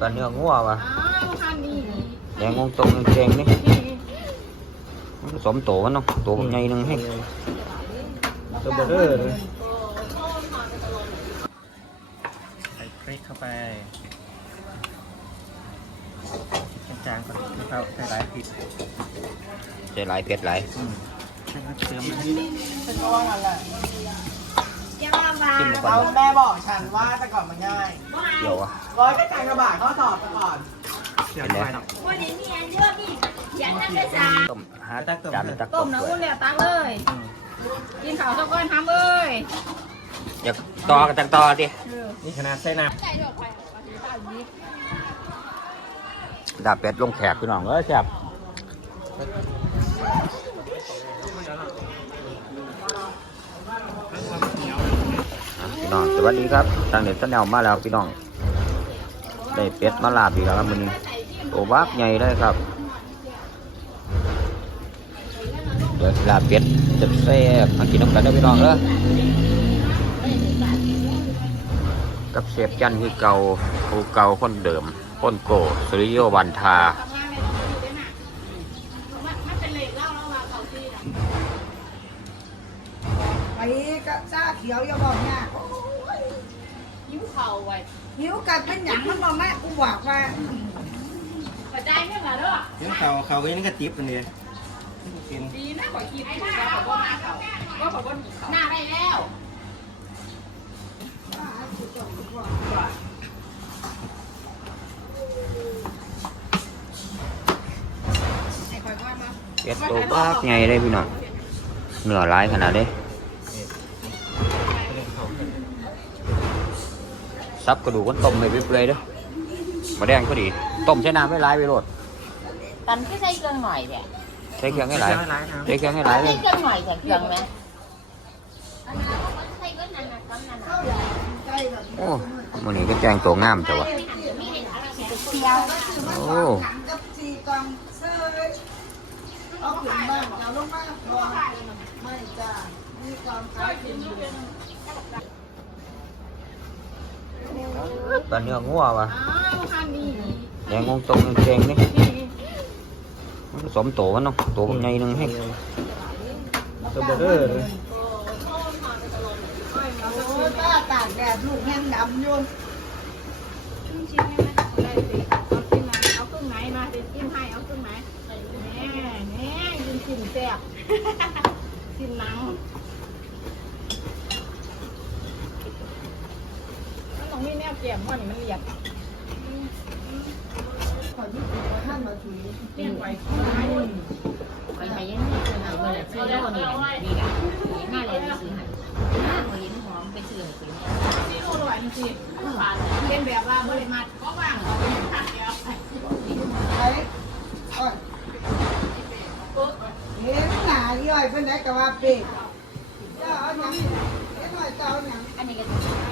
ปลาเนื้องัววะอ้าวพันนี่แดงงงตรงแดงนี่มันผสมโตมันเนาะโตมันใหญ่หนึงให้ตัวเบอร์เรอร์เลยใส่พริกเข้าไปจางๆก่อนแล้วก็ใส่หลายพริกใส่หลายเผ็ดหลายอืมใส่น้ำเติม ฉันก็ว่างั้นแหละอย่ามาว่าจิ้มก่อเรานแม่บอกฉันว่าแต่ก่อนมันง่ายเดี๋ยววะร้อยแค่การกระบาดข้อสอบแต่ก่อนเดี๋ยวไปหรอกวันนี้มีอันเยอะพี่เขียนนั่นได้จ้าต้มหาจานตักต้ต้มมนะด้วคุณยเดี๋ยวตักเลยอืมกินข้าวสักก้อนทำเอ้ยอยากต่อกันจังต่อดินี่ขนาดใส่น้ใส่ดอกไฟข้าวยิบดาบเป็ดลงแขกพี่น้องเอ้ยแซ่บอะพี่ น้อง สวัสดีครับทางเน็ตตะแนวมาแล้วพี่น้อง ได้เป็ดมาลาบอีกแล้วครับมือนี้โอ้บักใหญ่เลยครับ เดี๋ยวลาบเป็ดจะแซ่บมากินน้ำกันได้พี่น้องเด้อกับเชฟจันคือเก่าผู้เก่าคนเดิมคนโกสุริโยวันทามันเป็นเหล็กเล่าแล้าเขาที่นะไปก็ชาเขียวอย่าบอกเนี่ยยิ้วเข่าไว้ หิวกันเป็นหยังมันบอกแม่กูบอกว่ากระจายไม่มาเด้อำเดี๋ยวเขาเขาไว้นี่ก็ติ๊บอันนี้กินดีนะขอคิดว่าขอบ่มาเขาก็ขอบ่หน้าได้แล้วเป็ดโตบักใหญ่เลยพี่น้องเนื้อหลายขนาดนี้ ซับกระดูกมันต้มไปเปื่อยๆเด้อมาแดงพอดี ต้มใช้น้ำไม่ร้ายไปโรดตันก็ใส่เครื่องหน่อยแหละใช้เครื่องให้หลายใส่หลายนะใช้เครื่องให้หลายเลใส่ยเครื่องหน่อยแต่เครื่องไหมโอ้มันนี้ก็แจ้งตัวงามแต่ว่าเที่ยวโอ้ขันกับจีกองเซยเอาขึ้นบ้านเอาลงมาพอไม่จ้ามีกองขายกินอยู่ ปลาเนื้องัววะอ้าวพันนี่แดงงงตรงแดงนี่มันผสมโตมันเนาะโตมันใหญ่หนึงให้ตัวเบอร์เรอร์เลยโอ้ยป้าตากแดดลูกแห้งดำอยู่ชิ้นนี้นะได้สิเอาชิ้นไหนเอาครึ่งไหนมาเดี๋ยวจิ้มให้เอาครึ่งไหนแน่แน่ยินชิ้นแซ่บชิ้นหนังมันต้องมี แนวเกี่ยมว่านี่มันเรียบขอยี่สิบท่านมาถือเรียบไว้ข้างในไปไปยังไงเครื่องหน่อยเมื่อไหร่ซื้อแล้วนี่แหละนี่แหละหน้าเลยซื้อหันหน้าหัวลิ้นหอมไปซื้อเลยซื้อที่โลละจริงๆเล่นแบบว่าบริมาตรก็ว่างเอาไปทักแล้วไปโอ้ยเห็นหน้าย่อยเป็นไดก็ว่าเป็ดเจ้าเอาหยังเห็นหน่อยเจ้าเอาหยังอันนี้ก็เห็นหน่อยเจ้าเอานี่ยังเอาไปอันขึ้นเจ้าสิบบาท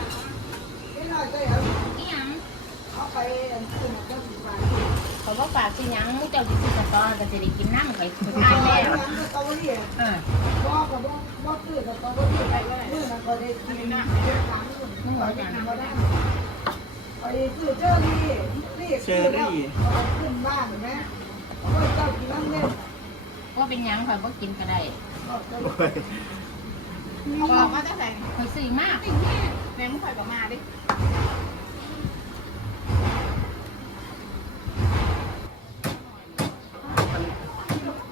เขาบอกฝากสิยังเจ้าสิซื้อกระตอนก็จะได้กินน้ำไปสุดเอายแล้วอันนั้นเอาไว้เห็นเออบ่ก็บ่บ่ซื้อก็ต้องบ่ซื้อไปเลยมื้อนั้นก็ได้กินนะเดี๋ยวถามมื้อมึงบอกอย่างบ่ได้ไปซื้อเจอรี่นี่เชอรี่ขึ้นบ้านแม่โอ้ยเจ้ากินน้ำเล่นว่าเป็นยังคอยบ่กินก็ได้ อกเจ้าบอกว่าจะใส่คอยซื้อมากแม่งมุกับมาดิ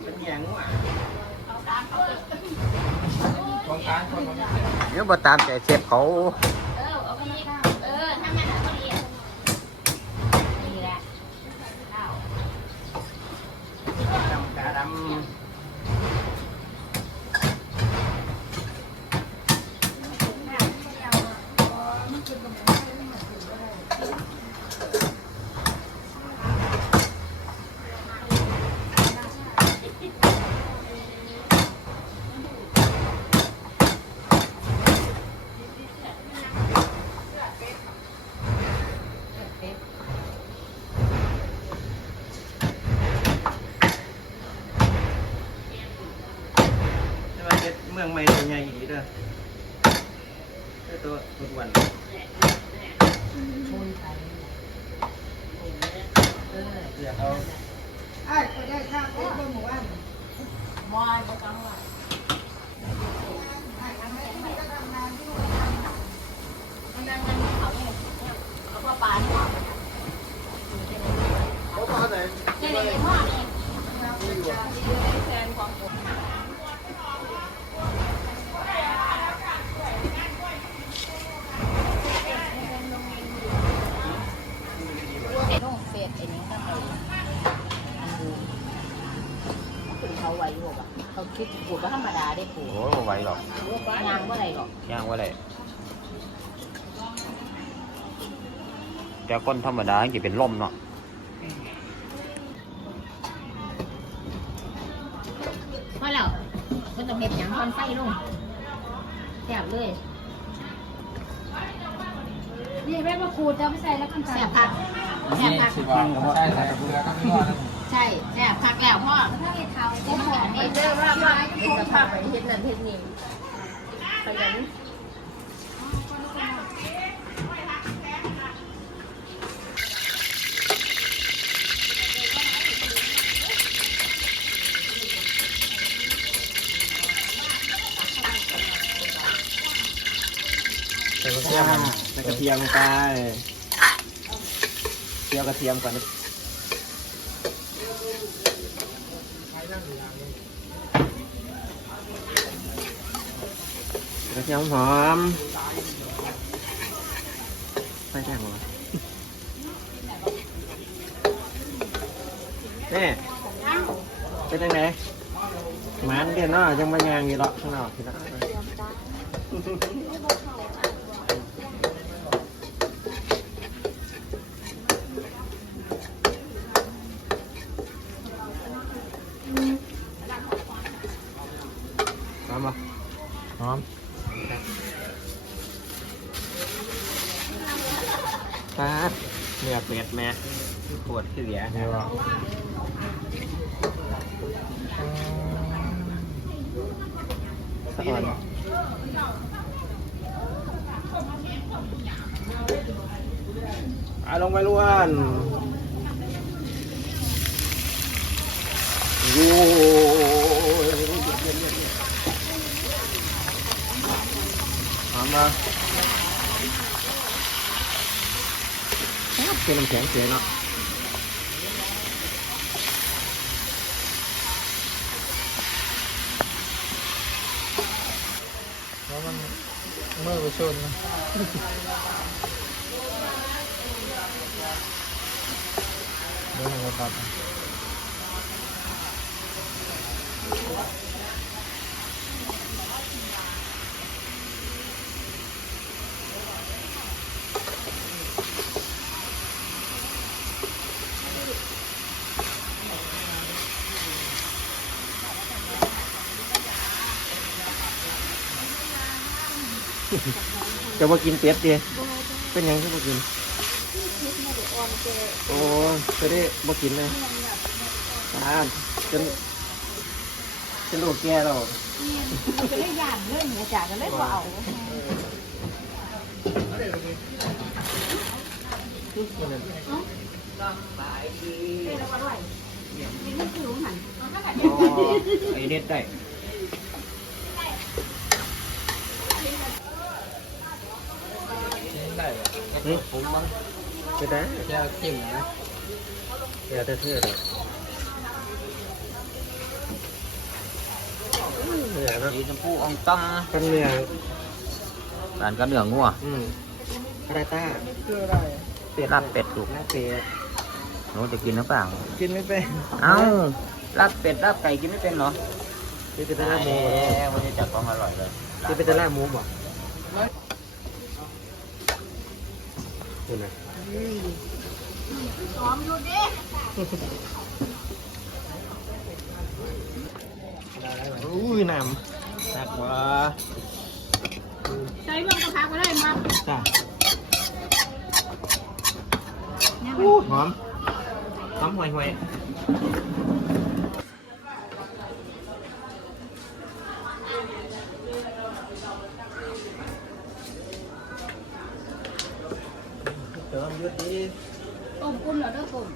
เป็นแยงว่ะของกมางคนของเดี๋ยวมาตามใจเชฟเขา รื่งไม้ตัวไงอย่างนี้เด้อแค่ตัวอ้วนๆเดี๋ยวเอาไอ้ก็ได้ข้าวไปเพื่อหมู่บ้านมอยมาจังหวัที่นี่ยเป็ว่าเนี่ยเป็นแฟนของผม โอ้ดบ่ไหวหรอกยางว่าไรหรอกย่างว่าไรแต่คนธรรมดาจะเป็นลมเนาะพอแล้วมันต้องเห็ดหยังทอนไฟลงแซ่บเลยนี่แม่มาขูดจะไม่ใส่แล้วกันแซ่บผักแซ่บผักใช่ใส่กับเรือก็ไม่ว่านะ ใช่แซ่บผักแล้วพ่อถ้าเห็ดเทาจะมันอันนี้เจอว่าว่าเป็นสภาพไปเฮ็ดนั่นเฮ็ดนี่ขยันใส่กระเทียมใส่กระเทียมลงไปเจียวกระเทียมก่อนนะ กระเทียมหอมใส่แค่หอมนี่เป็นยังไงหมันเดียวเนาะยังมายางอยู่หรอกข้างนอกทีละ หอมปะหอมปาด เนื้อเป็ดแม่ปวดขี้เหลียเนื้อสะอ่อนเอาลงไปล้วนโอ้ยหอมมา เป็นน้ำแข็งเสียเนาะแล้วมันเมื่อไปชนนะเดี๋ยวเราตัด จะมากินเป็ดดิเป็นยังจะมากิน โอ้จะได้มากินเลยอ่าจนจนลูกแก่เราจะได้ยานเรื่องเนี่ยจ่าก็เลยว่าเอาอ๋อไอ้เด็ดได้ได้ ผมมั้งจะได้แค่จิ้มนะเดี๋ยวจะเทื่อเลยเนี่ยนะสีชมพูอองต้องกันเนื้อร้านก็เนื้องัวอืมคาราต้าคืออะไรเป็ดลาบเป็ดลูกหน้าเป็ดหนูจะกินหรือเปล่า กินไม่เป็น เอ้าลาบเป็ดลาบไก่กินไม่เป็นเหรอที่เป็นตลาดหมูแหบ่มวันนี้จัดของอร่อยเลยที่เป็นตลาดหมูบ่ คุณนะหอมอยู่ดิอุ้ยน้ำตักว่าใส่เบื้องกระเพราก็ได้มาจ้าเนี่ยอู้หอมหอมห่วยห่วยเติมยุดดี ต้มกุ้งเหรอเด้อต้ม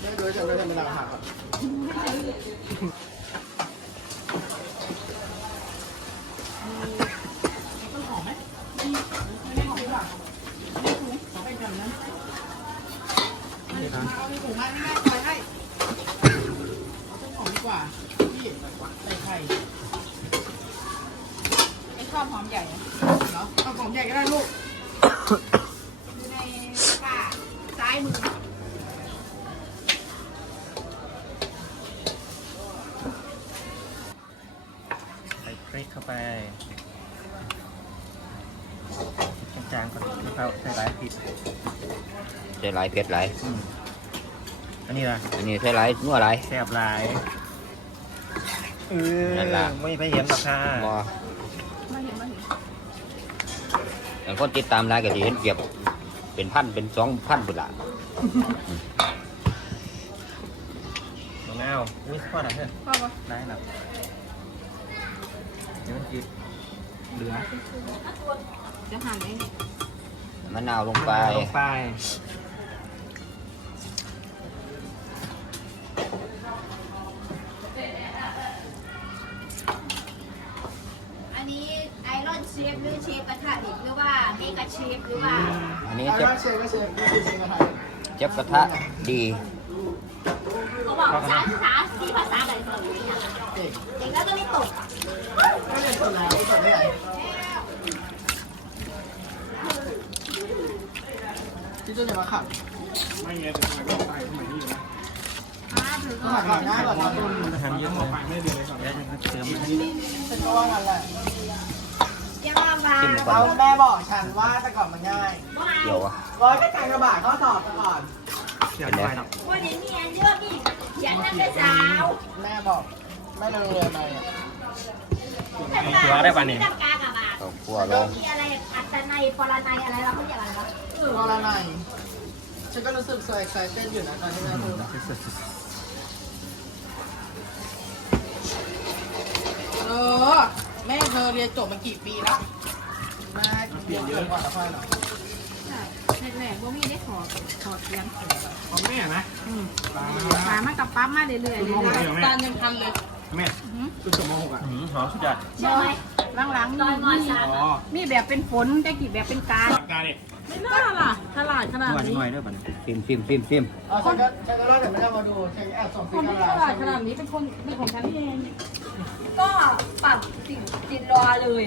ไม่รู้จะไม่ทำเวลาหักครับ มีถุงไม้ไม่ได้ใส่ให้เอาต้นหอมดีกว่าพี่ใส่ไข่ ไอ้ชอบหอมใหญ่อะ เหรอเอาหอมใหญ่ก็ได้ลูก อยู่ในผ้าซ้ายมือ ใส่พริกเข้าไปจางๆก็เข้า ใส่หลายพริกใส่หลายเผ็ดหลายอืมอันนี้ล่ะอันนี้ใส่หลายนัวหลาย แซ่บหลายเออนั่นล่ะ ไม่ไปเห็นหรอกค่ะบ่มาเห็นมาเห็นแต่คนติดตามหลายก็สิเห็นเก็บเป็นพันเป็นสองพันพุ่นล่ะมะนาวอุ้ยพอแล้วเพื่อนพ่อปะได้แล้วเดี๋ยวมันจิเหลือเดี๋ยวหั่นเอง มะนาวลงไป ลงไป อันนี้ไอรอนเชฟหรือเชฟกระทะเหล็กหรือว่าเมกะเชฟหรือว่าอันนี้ไอ้เจ็บบ้านเชฟก็เชฟไม่ใช่เชฟกระทะเจ็บกระทะดีเขาบอกภาษาภาษาที่ภาษาอะไรสอนเนี่ยเด็กเด็กแล้วก็ไม่ตกก็เรียนส่วนไหนส่วนไหน ที่จุนอย่ามาขับไม่ไงแต่ทำไมก็ใส่สมัยนี้อยู่นะต้องหักหลังหน้าก่อนนะทำเยอะเลยไม่เดือดเลยก่อนแล้วจะเติมมันฉันก็ว่างั้นแหละอย่ามาว่าจิ้มก่อเอานแม่บอกฉันว่าแต่ก่อนมันง่ายเดี๋ยวอะร้อยก็การกระบาดข้อสอบแต่ก่อนเดี๋ยวด้วยเนาะวันนี้มีอันเยอะนี่เขียนตั้งแต่เช้าแม่บอกแม่เลยเลยมาเนี่ยตัวได้ป่ะเนี่ย ตั้งกากบาทเอาคั่วลงมีอะไรอัตนัยปรนัยอะไรเราเขาเรียกอะไรวะรอละไหนฉันก็รู้สึก so excited อยู่นะตอนที่แม่พูดอะเออแม่เธอเรียนจบมากี่ปีแล้วแม่เรียนเยอะกว่าละพ่อเหรอใช่แรกๆว่ามีได้ขอขอเสียงของแม่นะปลามันกับปั๊มมาเรื่อยๆเรื่อยตาลยังทันเลยแม่คือสมองหกอะหอมสุดยอดเชื่อไหม ๆหลังๆตอนมมีสามอ๋อมีแบบเป็นฝนได้กี่แบบเป็นการปากกาเนี่ยไม่น่าล่ะฉลาดขนาดหน่อยนี้หน่อยด้วยป่ะเนี่ยฟิมฟิมฟิมฟิมอ๋อฉันก็ฉันก็รอดแต่ไม่ได้มาดูฉันแอบส่งคซิกนกัที่นฉลาลาดขนาดนี้เป็นคนเป็นของฉันเองก็ปรับติดติดรอเลย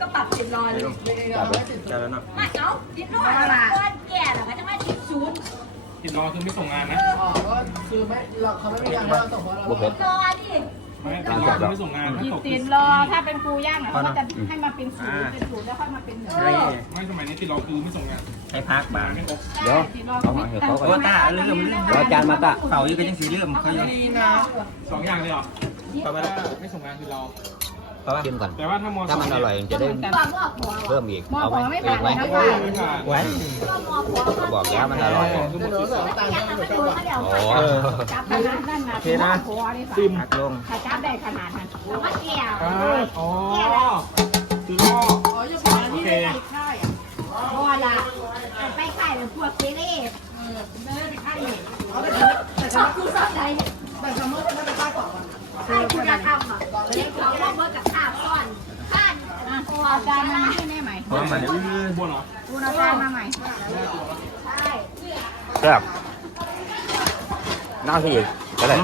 ก็ปรับติดรอเลยเด็กๆเราไม่ติดเจอแล้วเนาะไม่เอาติดรอก้อนแก่แล้วก็จะมาติดศูนย์ติดรอคือไม่ส่งงานนะอ๋อก็คือไม่เราเขาไม่มีการให้เราส่งเพราะเราบุฟเฟ่รอดิ ไม่ติดรอคือไม่ส่งงานหยิบติดรอถ้าเป็นปูย่างอะเขาก็จะให้มาเป็นสูตรเป็นสูตรแล้วค่อยมาเป็นหนึ่งไม่สมัยนี้ติดรอคือไม่ส่งงานใช้พักบางไม่ครบเดี๋ยวเอามาให้เขาก่อนโอ้ตาเรื่องเรื่องเดี๋ยวอาจารย์มาตะเป่าอยู่ก็ยังสีเรื่องเขาอยู่ ดีนะสองอย่างเลยเหรอแปลว่าไม่ส่งงานคือเรา ชิมก่อน แต่ว่าถ้ามอถ้ามันอร่อยจะได้ความว่าหัวเพิ่มอีกหม้อเอาขไหมอไม่ผ่านไหมทั้งโอ้ผ่ายนไม่ผ่านไว้ก็มอหัวบอกแล้วมันอร่อยแต่หนูรู้สึกว่าตาลยัฉังนไม่ไม่โดชอบนแบบก็เดี๋ยวโอ้จับขนาดนั้นนะหม้อหัวนี่ซิมหักลงถ้าจับได้ขนาดนั้นแต่ว่าแก่อ๋อคือรออ๋อยังพอโอเคค่ายอะพอละไปขายเป็นพวกเซเล่ จารย์มาให้แม่ใหม่พร้อมมาเนี่ยบนเหรอคุณอาจารย์มาใหม่ใช่แซ่บเน่าสิอีกก็ได้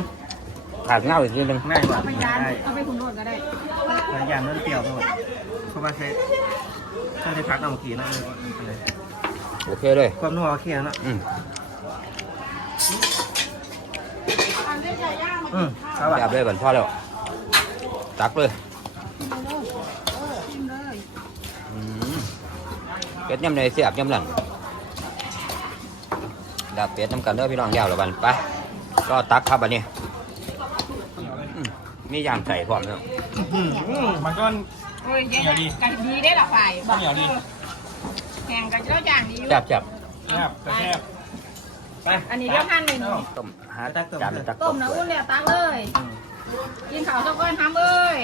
ขาดเน่าอีกนิดนึงง่ายกว่าเอาไปจานได้เอาไปคุณโนดก็ได้หลายอย่างมันเปรี้ยวไปหมดเพราะว่าใช้ถ้าใช้พักเอาขี่นะเลยโอเคเลยความนัวโอเคแล้วอืมอันนี้ใหญ่ย่างมาอืกิมนข้าวครับแซ่บเลยบันพ่อแล้วตักเลย ชิมเลยอืมเป็ดยำในเสียบยำหลังดาบเป็ดน้ำกันเด้อพี่น้องยาวละบันไปรอตักครับบันนี้อืมมีย่างใส่พร้อมเนาะมันก็โอ้ยเย็นไก่ดีได้หรอฝ่ายข้าวเหนียวดี แข่งกันเจ้าอย่างดีอยู่แซ่บแซ่บแซ่บกระแทบไปอันนี้เดี๋ยวหั่นเลยนี่ต้มหาจานตักต้มนะอุ่นแล้วตักเลย กินข้าวสักก้อนทำเอ้ย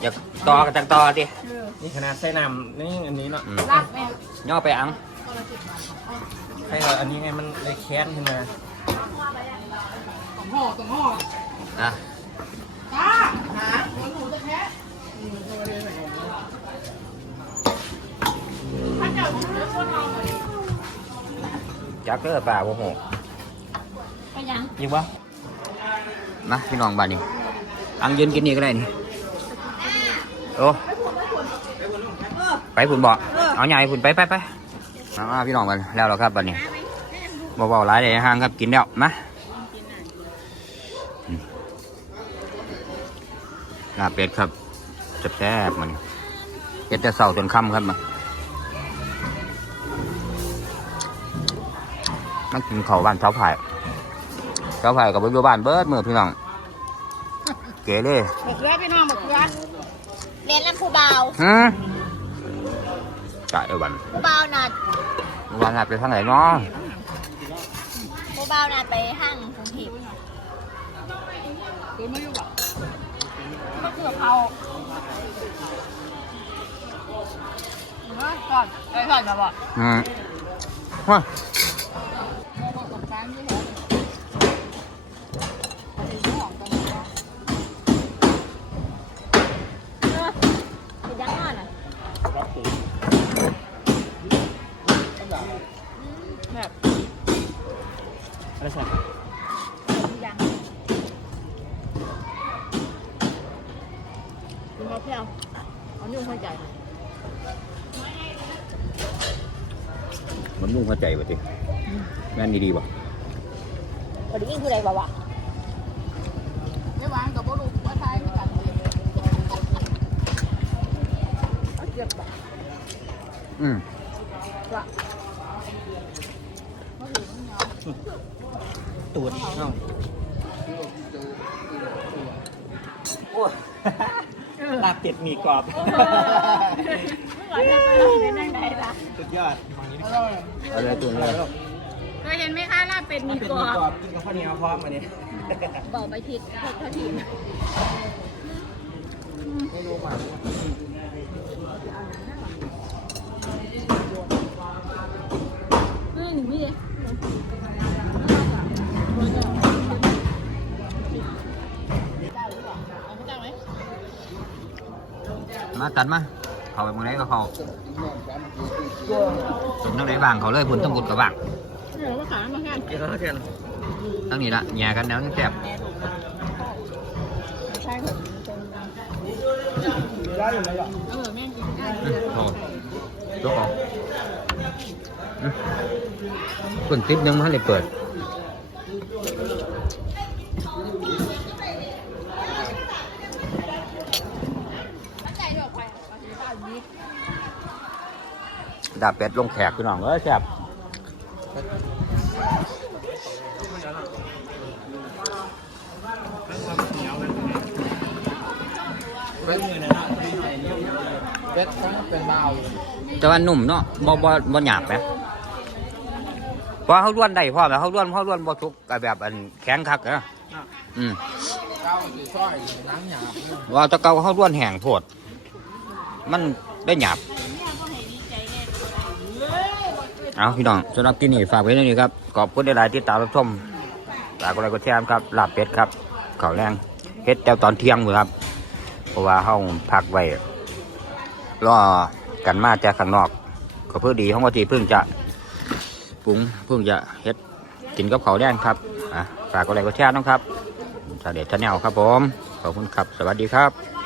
อยากต่อกันจังต่อดินี่ขนาดใส่น้ำนี่อันนี้เนาะอืมรักแม่ย่อไปอังให้เราอันนี้ไงมันได้แค้นขึ้นมาอะถ้าเจ้าของเรื่องคนเอาไปจักเด้อป่าโอ้โหไปยังยิงวะมาพี่น้องบ้านนี้อังยืนกินนี่ก็ได้นี่ โอ้ไปพุ่นบอกเอาใหญ่พุ่นไปไปไปมามาพี่น้องกันแล้วเหรอครับบ้านนี้บ่เบาหลายเลยห่างครับกินแล้วมาอืมลาบเป็ดครับแซ่บๆมันเป็ดแต่เสาจนค่ำครับมามากินข้าวบ้านเช้าไผ่เจ้าไผ่กับอยู่บ้านเบิดมือพี่น้องเก๋เลย เรียนลำผู้เบาฮึจ่ายวันผู้เบาน่ะวันหาไปทางไหนเนาะผู้เบาน่ะไปห้างกรุงเทพคือไม่อยู่แบบบักเขือเผาเฮ้ยก่อนไอ้ก่อนจะบอกอืมว้า สิยังนอนอะ แบบ อะไรสัก ยัง ดูมาเพี้ยวเอาหนึ่งหัวใจ มันนุ่งเข้า ใจป่ะทีแม่นดีๆป่ะพอดียิ่งคืออะไรบ่าวะไม่วางกับบ่ลูกว่าทายไม่กันเลยเอาเก็บแบบอืมตูดเนาะโอ้ลาบเป็ดหมีกรอบเมื่อก่อนจะไปลองเป็นยังไงล่ะ สุดยอด เอาเลยตุนเลยเคยเห็นไหมคะลาบเป็ดมีเป็นกรหมีอบกรอบกินกับข้าวเหนียวพร้อมอันนี้บอกไปทิศเท่าทีมไม่รู้มาอืมนี่มาตัดมา เขาไปเมืองไหนก็เขาสมทั้งไหนบ้างเขาเลยพุ่นต้องกุดกับบ้างเดี๋ยวมาขายมาแค่เดี๋ยวเราเทียนทั้งนี้ละแย่กันแล้วนี่แซ่บใช่ผมตรงได้อยู่ไหมล่ะเออแม่กินได้อืมโอ้ยกออกอืมเปิดติ๊บยังไม่ทันได้เปิด ใจดอกไฟข้าวยี ดาบเป็ดลงแขกพี่น้องเอ้ยแซ่บเป็นมือนะเป็ดทั้งเป็นเบาแต่ว่านุ่มเนาะบ่บ่บ่หยาบไหมเพราะเขาล้วนได้พ่อแม่เขาล้วนเขาล้วนบ่ทุกกแบบอันแข็งคักอะอืมเก้าสีสร้อยหนังหยาว่าตะเกาเขาล้วนแห้งโพดมันได้หยาบ เอาพี่น้องสำหรับที่นี่ฝากไว้เท่านี้ครับขอบคุณหลายๆที่ตามรับชมฝากกดไลค์กดแชร์ครับลาบเป็ดครับข้าวแรงเฮ็ดแต่ตอนเที่ยงมือครับเพราะว่าเฮาพักไว้รอกันมาจากข้างนอก ก็เพื่อดีของวัตีเพิ่งจะปรุงเพิ่งจะเฮ็ดกินกับข้าวแดงครับฝากกดไลค์กดแชร์น้องครับสวัสดีชาแนลครับผมขอบคุณครับ สวัสดีครับ